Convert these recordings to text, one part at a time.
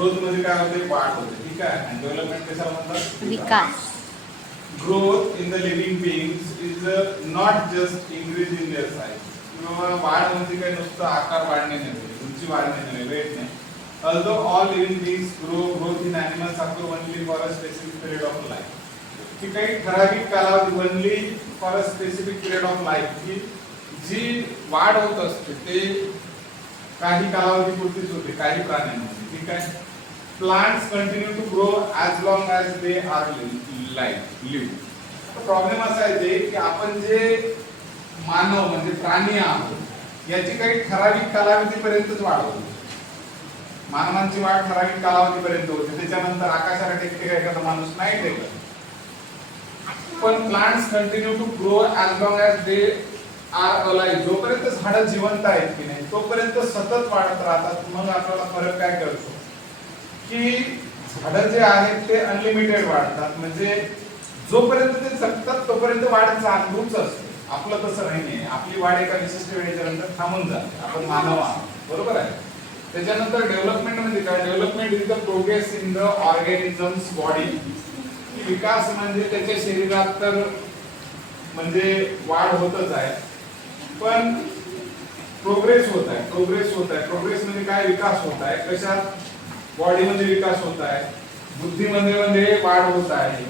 Growth मध्ये काय होते, वाढ होते, ठीक आहे. आणि डेव्हलपमेंट कशाला म्हणतात, विकास. Growth in the living beings is not just increase in their size. वाढ म्हणजे काय, नुसतं आकार वाढणे नव्हे, उंची वाढणे नव्हे, वेट नाही. Although all living beings grow, growth in animals occur only for a specific period of life. की काही ठराविक कालावधी, only for a specific period of life, की जी वाढ होत असते ते काही कालावधीपुरतीच होते काही प्राण्यांमध्ये, ठीक आहे. Plants continue to grow as long as they are live. Problem असा आहे की आपण जे मानव म्हणजे प्राणी आहोत याची काही ठराविक कालावधीपर्यंतच वाढ होते. मानवांची वाढ ठराविक कालावधीपर्यंत होते, त्याच्यानंतर आकाशाला टेकते का एखादा माणूस, नाही टेकत. पण plants continue to grow as long as they are alive. जोपर्यंत झाडं जिवंत आहेत की नाही तोपर्यंत सतत वाढत राहतात. मग आपल्याला फरक काय कळतो की झाडं जे आहेत ते अनलिमिटेड वाढतात, म्हणजे जोपर्यंत ते जगतात तोपर्यंत वाढ चालूच असते. आपलं तसं नाहीये, आपली वाढ एका विशिष्ट वेळेच्या नंतर थांबून जाते. आपण मानव आहोत, बरोबर आहे. त्याच्यानंतर डेव्हलपमेंट म्हणजे काय, development is the progress in the organism's body. विकास म्हणजे त्याच्या शरीरात तर म्हणजे वाढ होतच आहे, पण प्रोग्रेस होत आहे. प्रोग्रेस म्हणजे काय, विकास होत आहे. कशात, बॉडीमध्ये विकास होत आहे, बुद्धीमध्ये वाढ होत आहे,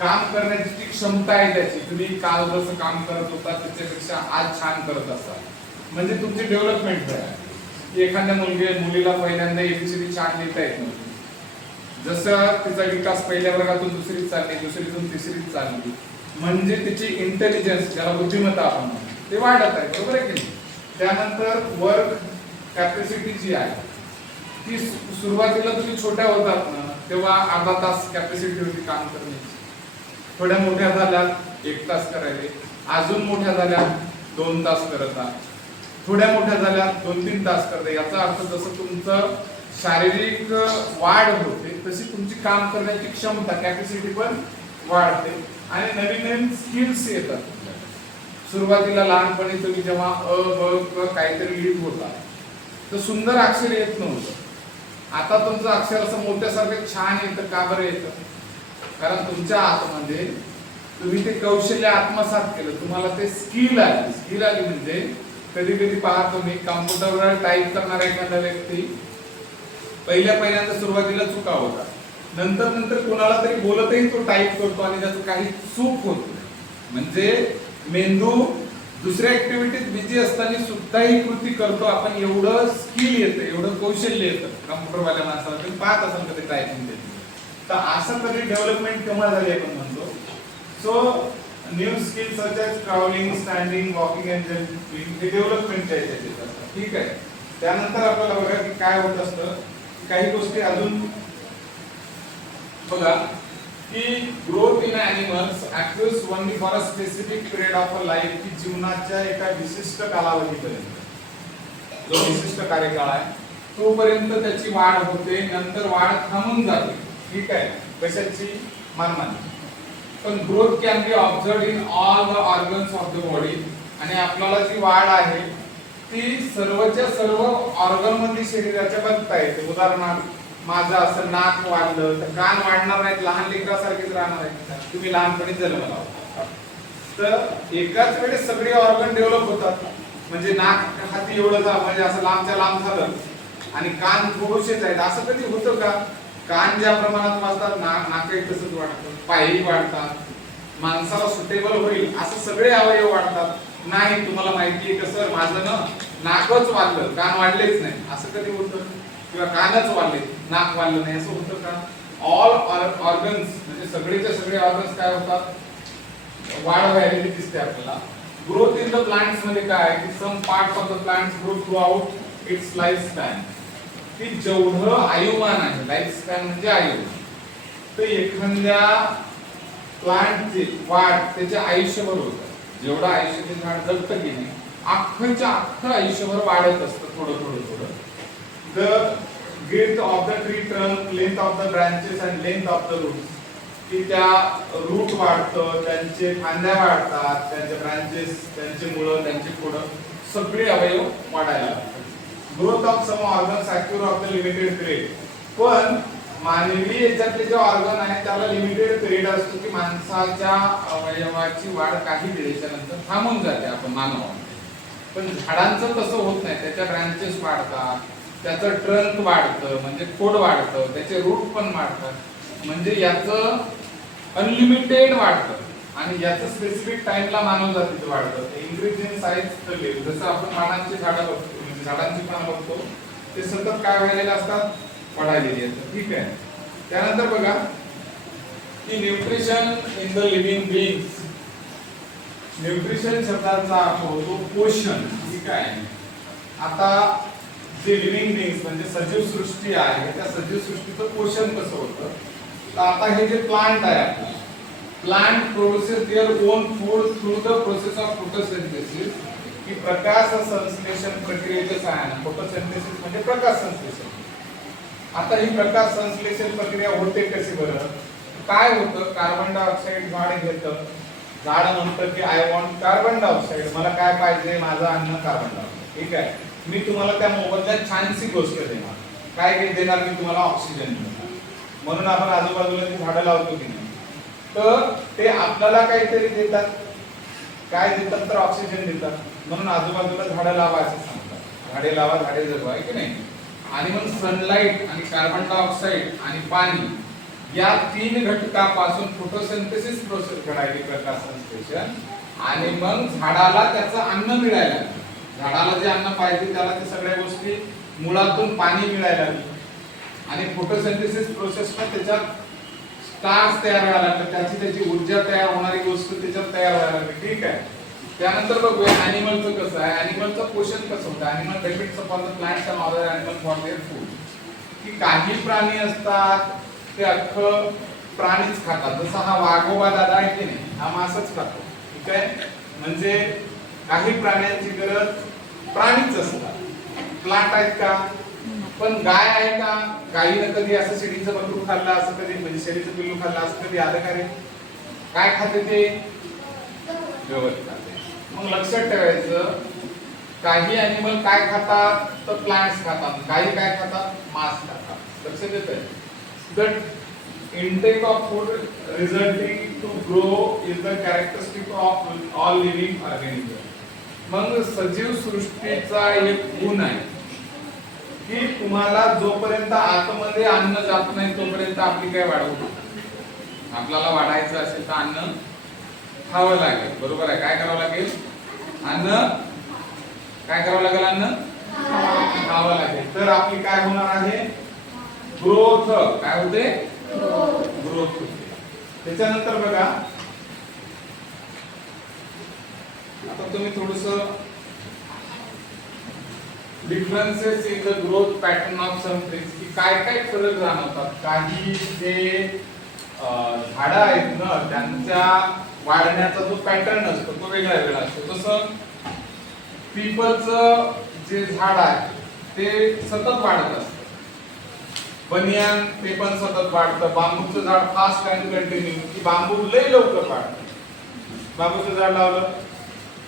काम करण्याची जी क्षमता आहे त्याची, तुम्ही काल जसं काम करत होता त्याच्यापेक्षा आज छान करत असाल, म्हणजे तुमची डेव्हलपमेंट आहे. एखाद्या मुलीला पहिल्यांदा एबीसीडी छान लिहिता येत नव्हती, जसं तिचा विकास पहिल्या वर्गातून दुसरीत चालली, दुसरीतून तिसरीत चालली, म्हणजे तिची इंटेलिजन्स, ज्याला बुद्धिमत्ता आपण म्हणतो, ते वाढत आहे, बरोबर आहे की नाही. त्यानंतर वर्क कॅपॅसिटी जी आहे ती सुरुवातीला तुम्ही छोट्या होतात ना तेव्हा अर्धा तास कॅपॅसिटी होती काम करण्याची, थोड्या मोठ्या झाल्या 1 तास करायचे, अजून मोठ्या झाल्या 2 तास करतात, थोड्या मोठ्या झाल्या 2-3 तास करते. याचा अर्थ जसं तुमचं शारीरिक वाढ होते तशी तुमची काम करण्याची क्षमता, कॅपॅसिटी पण वाढते आणि नवीन नवीन स्किल्स येतात. सुरुवातीला लहानपणी तुम्ही जेव्हा अ ब क काहीतरी लिहित होता तर सुंदर अक्षर येत नव्हतं, आता तुमचं अक्षर असं मोठ्यासारखं छान येतं. का बरं येतं, कारण तुमच्या आतमध्ये तुम्ही ते कौशल्य आत्मसात केलं, तुम्हाला ते स्किल आली म्हणजे कधी कधी पाहतो मी कॉम्प्युटरवर टाईप करणारा एखादा व्यक्ती पहिल्यांदा सुरुवातीला चुका होतात, नंतर कोणाला तरी बोलतही तो टाईप करतो आणि त्याचं काही चूक होत नाही. म्हणजे मेंदू दुसऱ्या ऍक्टिव्हिटीत बिझी असताना सुद्धा ही कृती करतो. आपण एवढं स्किल येतं, एवढं कौशल्य येतं कॉम्प्युटरवाल्या माणसाला, तुम्ही पाहत असाल कधी टायपिंग देते. तर असं कधी डेव्हलपमेंट केव्हा झाली आपण म्हणतो. So new skill such as crawling, standing, walking and jumping, हे डेव्हलपमेंटच्या याच्यात येतात, ठीक आहे. त्यानंतर आपल्याला बघा की काय होत असतं, काही गोष्टी अजून बघा की growth in animals occurs only for a specific period of a life, की जीवनाच्या एका विशिष्ट कालावधीपर्यंत, जो विशिष्ट कार्यकाळ आहे तोपर्यंत त्याची वाढ होते, नंतर वाढ थांबून जाते, ठीक आहे. कशाची, मानवाची. पण growth can be observed in all the organs of the body. आणि आपल्याला जी वाढ आहे ती सर्वच्या सर्व ऑर्गन मध्ये शरीराच्या बघता येते. उदाहरणार्थ माझं असं नाक वाढलं तर कान वाढणार नाहीत, लहान लेकरासारखेच राहणार आहेत. तुम्ही लहानपणी जन्माला होता तर एकाच वेळेस सगळे ऑर्गन डेव्हलप होतात. म्हणजे नाक हाती एवढं म्हणजे असं लांबच्या लांब झालं आणि कान थोडेसेच आहेत, असं कधी होतं का. कान ज्या प्रमाणात वाढतात नाकही तसंच वाढतं, पायही वाढतात, माणसाला सुटेबल होईल असं सगळे अवयव वाढतात. नाही, तुम्हाला माहिती आहे कसं, माझं ना नाकच वाढलं, कान वाढलेच नाही, असं कधी होतं. किंवा कानच वाढले, नाक वाढलं नाही, असं होतं का. ऑल ऑर्गन्स म्हणजे सगळेच्या सगळे ऑर्गन्स काय होतात, वाढ व्हायला दिसते आपल्याला. ग्रोथ इन द प्लांट्स मध्ये काय की some parts of the plants grow throughout its life span, की जेवढं आयुमान आहे, लाईफ स्पॅन म्हणजे आयुमान, तर एखाद्या प्लांटची वाढ त्याच्या आयुष्यभर होतं. जेवढं आयुष्य ते झाड जगतं की नाही, अख्खच्या अख्खं आयुष्यभर वाढत असतं थोडं थोडं थोडं. The width of the tree trunk, length of the branches and length of the roots, की त्या रूट वाढतं, त्यांचे फांद्या वाढतात, त्यांचे ब्रांचेस, त्यांचे मुळं, त्यांचे खोडं, सगळे अवयव वाढायला लागतात. Growth of some organs occur of the limited period, पण मानवी याच्यातले जे ऑर्गन आहे त्याला लिमिटेड पिरियड असतो की माणसाच्या अवयवाची वाढ काही वेळेच्या नंतर थांबून जाते आपण मानव. पण झाडांचं तसं होत नाही, त्याच्या ब्रांचेस वाढतात, त्याचं ट्रंक वाढतं म्हणजे खोड वाढतं, त्याचे रूट पण वाढतात, म्हणजे याचं अनलिमिटेड वाढतं आणि याचं स्पेसिफिक टाइमला मानव जातीचं वाढतं. Increase in size the leaf, जसं आपण पानांची झाडं बघतो म्हणजे झाडांची पानं बघतो ते सतत काय व्हायलेले असतात, वाढायलेली असतात. ठीक आहे. त्यानंतर बघा की nutrition in the living beings. Nutrition शब्दाचा अर्थ होतो पोषण. ठीक आहे. आता जे लिव्हिंग बीइंग्स म्हणजे सजीव सृष्टी आहे त्या सजीव सृष्टीचं पोषण कसं होतं, तर आता हे जे प्लांट आहे, plant produces their own food through the process of photosynthesis. की प्रकाश संश्लेषण प्रक्रियेचे सहाय्याने, फोटोसिंथेसिस म्हणजे प्रकाश संश्लेषण. आता ही प्रकाश संश्लेषण प्रक्रिया होते कशी बरं, काय होतं, कार्बन डायऑक्साईड झाड घेतं, झाड म्हणतं की आय वॉन्ट कार्बन डायऑक्साईड, मला काय पाहिजे, माझं अन्न कार्बन डायऑक्साईड. ठीक आहे. मी तुम्हाला त्या मोबदल्यात छानशी गोष्ट देणार, काय देणार, मी तुम्हाला ऑक्सिजन देणार. म्हणून आपण आजूबाजूला जी झाडं लावतो की नाही, तर ते आपल्याला काहीतरी देतात. काय देतात, तर ऑक्सिजन देतात. म्हणून आजूबाजूला झाडं लावा असं सांगतात, झाडे लावा झाडे जगवा, आहे की नाही. आणि मग सनलाईट आणि कार्बन डायऑक्साईड आणि पाणी या तीन घटकापासून फोटोसिंथेसिस प्रोसेस घडायची, प्रकाश संश्लेषण, आणि मग झाडाला त्याचं अन्न मिळायला, झाडाला जे अन्न पाहिजे त्याला ते सगळ्या गोष्टी मुळातून पाणी मिळायला आणि फोटोसिंथेसिस प्रोसेसमध्ये त्याच्यात स्टार्च तयार व्हायला लागतं, त्याची ऊर्जा तयार होणारी गोष्ट त्याच्यात तयार व्हायला लागते. ठीक आहे. त्यानंतर बघूया ॲनिमलचं कसं आहे, ॲनिमलचं पोषण कसं होतं. Animal depends upon the plants and other animal for their food. की काही प्राणी असतात ते अख्खं प्राणीच खातात, जसं हा वाघोबा दादा आहे की नाही, हा मांसच खातो. ठीक आहे. म्हणजे काही प्राण्यांची गरज प्राणीच असतात, प्लांट आहेत का, पण गाय आहे का, गायीनं कधी असं शेळीचं बकरू खाल्लं, असं कधी म्हणजे शेळीचं पिल्लू खाल्लं, असं कधी आलं का रे. काय खाते ते, गवत खाते. मग लक्षात ठेवायचं, काही ॲनिमल काय खातात, तर प्लांट्स खातात, काही काय खातात, मांस खातात. लक्षात येतंय. The intake of food resulting to grow is the characteristic of all living organism. मग सजीव सृष्टीचा एक गुण आहे की तुम्हाला जोपर्यंत आतमध्ये अन्न जात नाही तोपर्यंत आपली काय वाढ होत नाही. आपल्याला वाढायचं असेल तर अन्न खावं लागेल. बरोबर आहे. काय करावं लागेल, अन्न काय करावं लागेल, अन्न खावं लागेल. तर आपली काय होणार आहे, ग्रोथ. काय होते, ग्रोथ होते. त्याच्यानंतर बघा आता तुम्ही थोडस differences in the growth pattern of some trees की काय काय फरक जाणवतात. काही जे झाडं आहेत ना त्यांच्या वाढण्याचा जो पॅटर्न असतो तो वेगळा वेगळा असतो. जसं पीपलचं जे झाड आहे ते सतत वाढत असतं, बनियान ते पण सतत वाढतं, बांबूचं झाड फास्ट अँड कंटिन्यू की बांबू लय लवकर वाढतं, बांबूचं झाड लावलं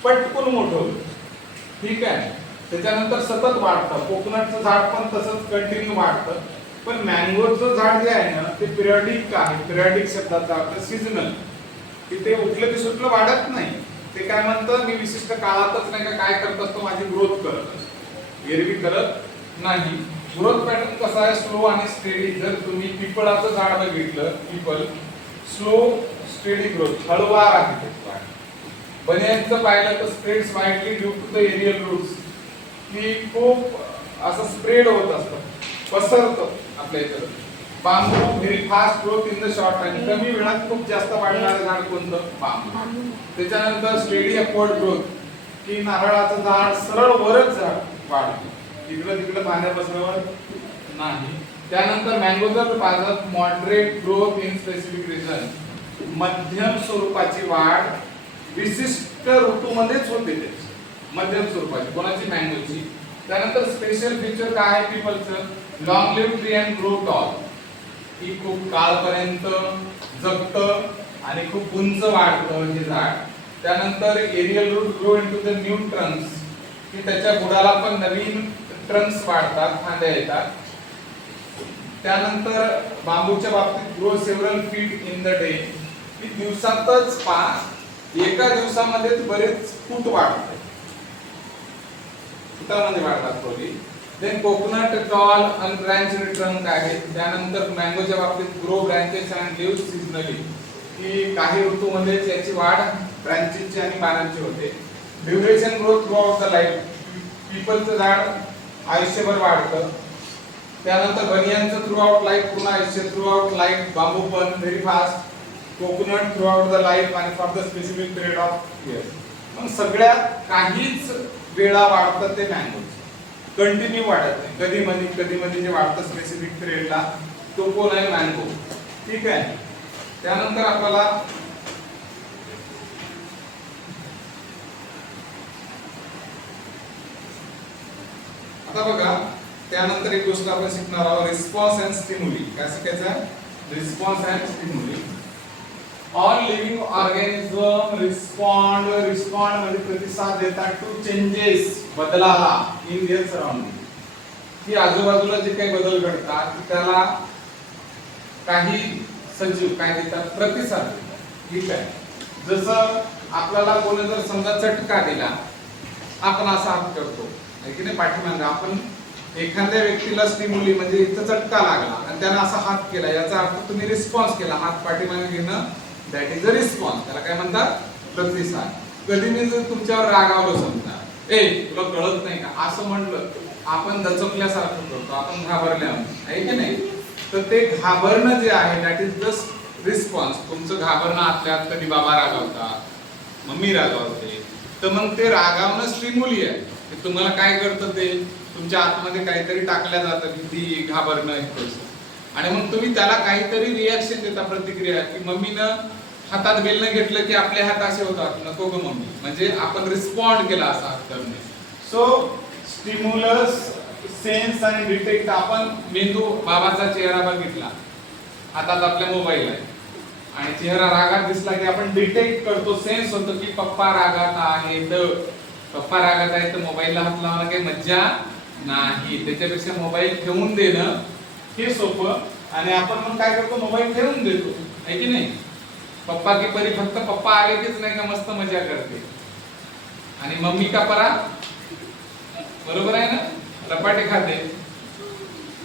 पटकन मोठं होतं. ठीक आहे. त्याच्यानंतर सतत वाढतं, कोकोनटचं झाड पण तसंच कंटिन्यू वाढतं. पण मँगोचं झाड जे आहे ना ते पिरियडिक आहे. पिरियडिक शब्दाचा अर्थ सीझनल, की ते उठलं की सुटलं वाढत नाही. ते काय म्हणतं, मी विशिष्ट काळातच नाही का काय करत असतो, माझी ग्रोथ करत असतो, एरवी करत नाही. ग्रोथ पॅटर्न कसा आहे, स्लो आणि स्टेडी. जर तुम्ही पिपळाचं झाड बघितलं, पिपल स्लो स्टेडी ग्रोथ, हळूवार आहे ते झाड. बनियानचं पाहिलं तर spreads widely due to the aerial roots, की खूप असं स्प्रेड होत असतं, पसरतं आपल्या इथं. Bamboo very fast growth in the short time, कमी वेळात खूप जास्त वाढणारे झाड कोणतं, बांबू. त्याच्यानंतर स्टेडी अपवर्ड ग्रोथ, की नारळाचं झाड सरळ वरच वाढतं, इकडं तिकडं पाण्या पसरवत नाही. त्यानंतर मँगोचं पाहतात moderate growth in specific region, मध्यम स्वरूपाची वाढ विशिष्ट ऋतूमध्येच होते त्याची, मध्यम स्वरूपाची. कोणाची, मँगोची. त्यानंतर स्पेशल फीचर काय आहे पीपलचं, long live tree and grow tall, की खूप काळपर्यंत जगतं आणि खूप उंच वाढतं हे झाड. त्यानंतर aerial root grow into the new trunks, की त्याच्या बुडाला पण नवीन ट्रंक्स वाढतात, फांद्या येतात. त्यानंतर बांबूच्या बाबतीत grow several feet in the day, की दिवसातच एका दिवसामध्ये बरेच फूट वाढते, फुटामध्ये वाढतात थोडी. Then coconut tall unbranched trunk आहे. त्यानंतर मँगोच्या बाबतीत grow branches and leaves seasonally, की काही ऋतूमध्ये याची वाढ ब्रांचेसची आणि पानांची होते. Duration grow throughout the life, पीपलचं झाड आयुष्यभर वाढतं. त्यानंतर बनियांचं थ्रू आउट लाईफ, पूर्ण आयुष्य, थ्रू आउट लाईफ बांबू पण very fast, coconut throughout the life आणि for the specific period of years. मग सगळ्यात काहीच वेळा वाढतं ते मँगो, कंटिन्यू वाढत नाही, कधी मध्ये जे वाढतं स्पेसिफिक पिरियडला तो कोण आहे, मँगो. ठीक आहे. त्यानंतर आपल्याला आता बघा, त्यानंतर एक गोष्ट आपण शिकणार आहोत, रिस्पॉन्स अँड स्टिम्युली. काय शिकायचं? Response and stimuli. All living organism respond म्हणजे प्रतिसाद देतात टू चेंजेस, बदलाला, इन देअर सराउंडिंग, की आजूबाजूला जे काही बदल घडतात त्याला काही सजीव काय देतात, प्रतिसाद देतात. ठीक आहे. जसं आपल्याला कोणी जर समजा चटका दिला, आपण असा हात करतो आहे की नाही, पाठीमागे आपण एखाद्या व्यक्तीला स्टिम्युली म्हणजे इथं चटका लागला आणि त्याने असा हात केला, याचा अर्थ तुम्ही रिस्पॉन्स केला, हात पाठीमागे घेणं, दॅट इज अ रिस्पॉन्स. त्याला काय म्हणतात? प्रतिसाद. कधी मी जर तुमच्यावर रागावलो समजा, तुला कळत नाही का असं म्हणलं, आपण दचकल्यासारखं करतो, आपण घाबरले आहे की नाही, तर ते घाबरणं जे आहे दॅट इज जस्ट रिस्पॉन्स. तुमचं घाबरणं आतल्यात, कधी बाबा रागावतात, मम्मी रागावते, तर मग ते रागावणं स्टिम्युली आहे. तुम्हाला काय करतं, ते तुमच्या आतमध्ये काहीतरी टाकल्या जातं, भीती, घाबरणं, आणि मग तुम्ही त्याला काहीतरी रिॲक्शन देता, प्रतिक्रिया, की मम्मीनं हातात बेलनं घेतलं की आपले हात असे होतात, नको ग मम्मी, म्हणजे आपण रिस्पॉन्ड केला असा हात करणे. सो स्टिम्युलस, सेन्स आणि डिटेक्ट. आपण मेंदू, बाबाचा चेहरा बघितला, हातात आपल्या मोबाईल आहे आणि चेहरा रागात दिसला की आपण डिटेक्ट करतो, सेन्स होतो की पप्पा रागात आहेत, पप्पा रागात आहेत, तर मोबाईलला हात लावणं काही मज्जा नाही, त्याच्यापेक्षा मोबाईल ठेवून देणं हे सोपं. आणि आपण मग काय करतो, मोबाईल ठेवून देतो, आहे की नाही. पप्पा की परी फक्त पप्पा आले कीच नाही का मस्त मजा करते, आणि मम्मी का परा, बरोबर आहे ना, लपाटे खाते.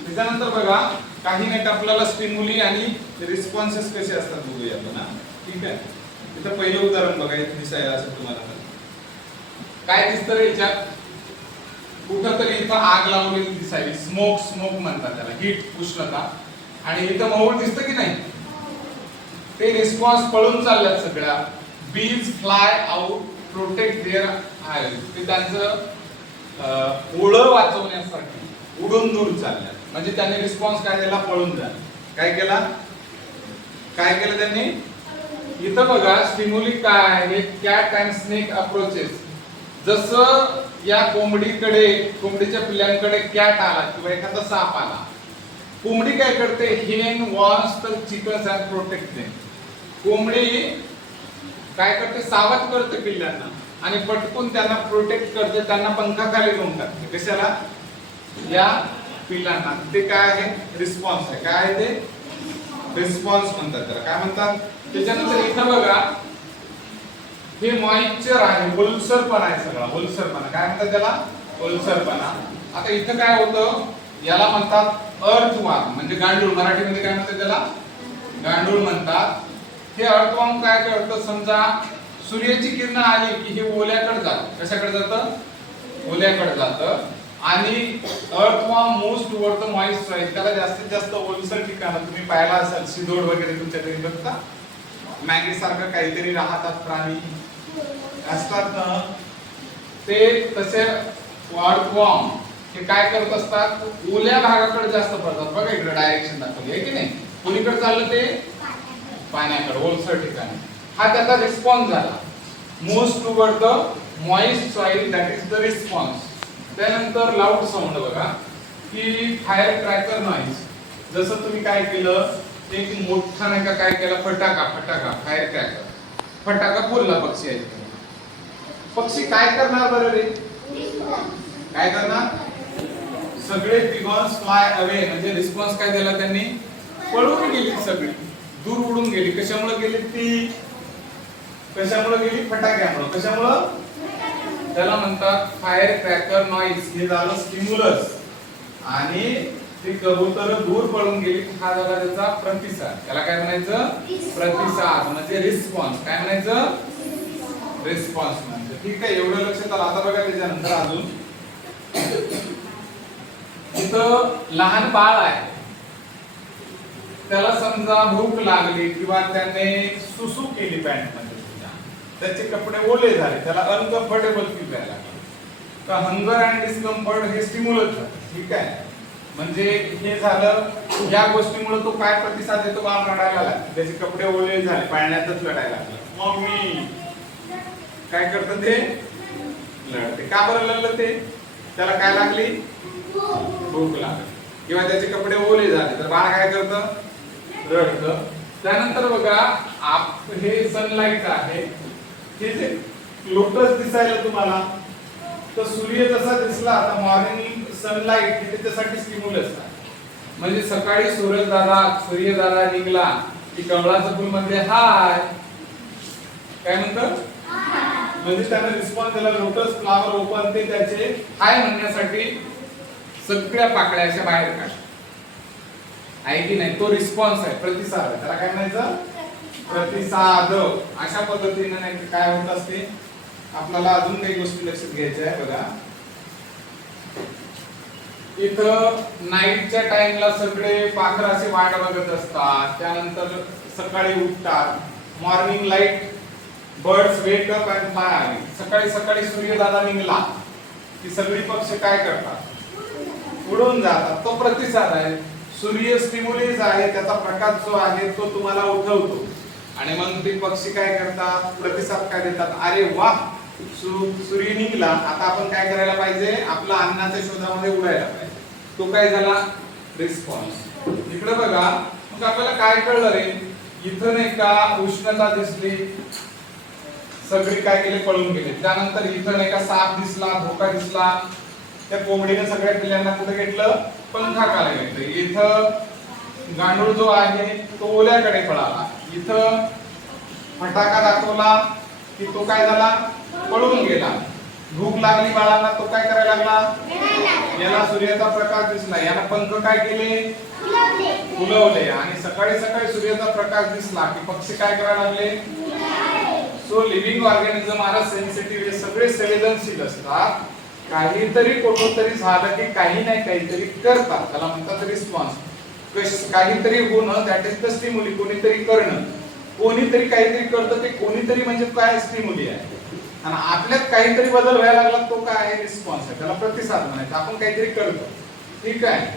त्याच्यानंतर बघा, काही नाही आपल्याला स्टिम्युली आणि रिस्पॉन्सेस कसे असतात बघूया आपण. ठीक आहे. इथं पहिलं उदाहरण बघा, इथे दिसायला असं तुम्हाला काय दिसतं रे याच्यात, कुठं तरी इथं आग लावलेली दिसायली, स्मोक म्हणतात त्याला, हीट, उष्णता, आणि इथं मऊळ दिसतं की नाही, ते रिस्पॉन्स पळून चालल्यात सगळ्या. बीज फ्लाय आउट, प्रोटेक्ट देअर आयज, ते त्यांचं ओळं वाचवण्यासाठी उडून दूर चालल्यात, म्हणजे त्यांनी रिस्पॉन्स काय दिला, पळून जा. काय केलं त्यांनी, इथं बघा स्टिम्युली काय आहे, कॅट अँड स्नेक अप्रोचेस. जसं या कोंबडीच्या पिल्लांकडे कॅट आला किंवा एखादा साप आला, कोंबडी काय करते, हेन wants the chickens and protect them. कोंबडी काय करते, सावध करते पिल्लांना आणि पटकून त्यांना प्रोटेक्ट करते, त्यांना पंखाखाली घेऊन टाकते. कशाला? या पिल्लांना. ते काय आहे, रिस्पॉन्स आहे. काय आहे ते, रिस्पॉन्स म्हणतात त्याला. काय म्हणतात? त्याच्यानंतर इथं बघा, हे मॉइश्चर आहे, ओलसरपणा आहे सगळा, ओलसरपणा. काय म्हणतात त्याला? ओलसरपणा. आता इथं काय होतं, याला म्हणतात अर्थवॉर्म, म्हणजे गांडूळ. मराठीमध्ये काय म्हणतात त्याला? गांडूळ म्हणतात. हे अर्थवॉर्म काय करतं, समजा सूर्याची किरण आली की हे ओल्याकडे जातं. कशाकडे जातं? ओल्याकडे जातं. आणि earthworm moves toward the moist soil. त्याला जास्तीत जास्त ओलसर ठिकाण तुम्ही पाहिला असाल, शिदोड वगैरे तुमच्या घरी बघता, मॅगी सारखं काहीतरी राहतात प्राणी असतात ना, ते तसे अर्थवॉर्म हे काय करत असतात, ओल्या भागाकडे जास्त पडतात. बघा इकडे डायरेक्शन दाखवली आहे की नाही, कोणीकडे चाललं ते, पाण्याकडे, ओलसर ठिकाणी. हा त्याचा रिस्पॉन्स झाला, moves toward the moist soil, that is the response. त्यानंतर लाऊड साऊंड बघा, की फायर क्रॅकर नॉइज. जसं तुम्ही काय केलं, एक मोठा नाही का काय केला, फटाका, फायर क्रॅकर, फटाका फोडला पक्षी आहे. पक्षी काय करणार बरं रे, काय करणार, सगळे पिगॉन्स फ्लाय अवे म्हणजे रिस्पॉन्स काय दिला त्यांनी, पळून गेली, सगळी दूर उडून गेली. कशामुळे गेली ती, कशामुळे गेली, फटाक्यामुळे. कशामुळे, त्याला म्हणतात फायर क्रॅकर नॉइज. हे झालं स्टिम्युलस आणि ती कबूतर दूर पळून गेली. हा झाला त्याचा प्रतिसाद. त्याला काय म्हणायचं, प्रतिसाद म्हणजे रिस्पॉन्स. काय म्हणायचं, रिस्पॉन्स म्हणजे. ठीक आहे, एवढं लक्षात आलं. आता बघा त्याच्यानंतर अजून इथं लहान बाळ आहे, त्याला समजा भूक लागली किंवा त्याने सुसू केली पॅन्ट मध्ये, त्याचे कपडे ओले झाले, त्याला अनकम्फर्टेबल फील व्हायला लागलं. तर हंगर अँड डिस्कम्फर्ट हे स्टिम्युलस झालं. ठीक आहे, म्हणजे हे झालं. या गोष्टीमुळे तो काय प्रतिसाद देतो, बाळ रडायला लागला, त्याचे कपडे ओले झाले, पाळण्यातच लढायला लागला. मम्मी काय करतं ते, लढते. का बरं लढलं ते, त्याला काय लागली, भूक लागली किंवा त्याचे कपडे ओले झाले, तर बाळ काय करतं, रडतं. त्यानंतर बघा हे सनलाइट आहे, हे जे लोटस दिसायला तुम्हाला, तर सूर्य जसा दिसला, आता मॉर्निंग सनलाइट हे त्याच्यासाठी स्टिम्युलस आहे. म्हणजे सकाळी सूर्यदादा निघला की कमळाचं फुल म्हणजे हाय, काय म्हणतात, म्हणजे त्याने रिस्पॉन्स दिला. लोटस फ्लावर ओपन ते त्याचे हाय म्हणण्यासाठी सगळ्या पाकळ्या अशा बाहेर काढ, आहे की नाही, तो रिस्पॉन्स आहे, प्रतिसाद आहे. त्याला काय म्हणायचं, प्रतिसाद. अशा पद्धतीने नाही काय होत असते. आपल्याला अजून काही गोष्टी लक्षात घ्यायच्या आहे. बघा इथं नाईटच्या टाइमला सगळे पाखर असे वाट बघत असतात, त्यानंतर सकाळी उठतात, morning light, birds wake up and fly. सकाळी सकाळी सूर्यदादा निघाला की सगळी पक्षी काय करतात, उडून जातात. तो प्रतिसाद आहे. सूर्य स्टिम्युलस आहे, त्याचा प्रकाश जो आहे तो तुम्हाला उठवतो आणि मग ते पक्षी काय करतात, प्रतिसाद काय देतात, अरे वा सूर्य निघाला, आता आपण काय करायला पाहिजे, आपला अन्नाच्या शोधामध्ये उडायला पाहिजे. तो काय झाला, रिस्पॉन्स. इकडे बघा, मग आपल्याला काय कळलं रे, इथं नाही का उष्णता दिसली, सगळी काय केले, पळून गेले. त्यानंतर इथं नाही का साप दिसला, धोका दिसला, त्या कोंबडीने सगळ्या पिल्लांना कुठे घेतलं, पंखाखाली घेतलं. इथं गांडूळ जो आहे तो ओल्याकडे पळाला. इथं फटाका दाखवला की तो काय झाला, पळून गेला. भूक लागली बाळांना, तो काय करायला लागला, याला सूर्याचा प्रकाश दिसला, याला पंख काय केले, फुलवले. आणि सकाळी सकाळी सूर्याचा प्रकाश दिसला की पक्षी काय करायला लागले. So living organism are sensitive, हे सगळे संवेदनशील असतात. काहीतरी कोणतरी झालं की काही नाही काहीतरी करतात, त्याला म्हणतात रिस्पॉन्स. काहीतरी होणं, दॅट इज द स्टिम्युली. कोणीतरी करणं, कोणीतरी काहीतरी करतं, ते कोणीतरी म्हणजे काय, स्टिम्युली आहे. आणि आपल्यात काहीतरी बदल व्हायला लागला, तो काय आहे, रिस्पॉन्स आहे, त्याला प्रतिसाद म्हणायचा. आपण काहीतरी करतो, ठीक आहे.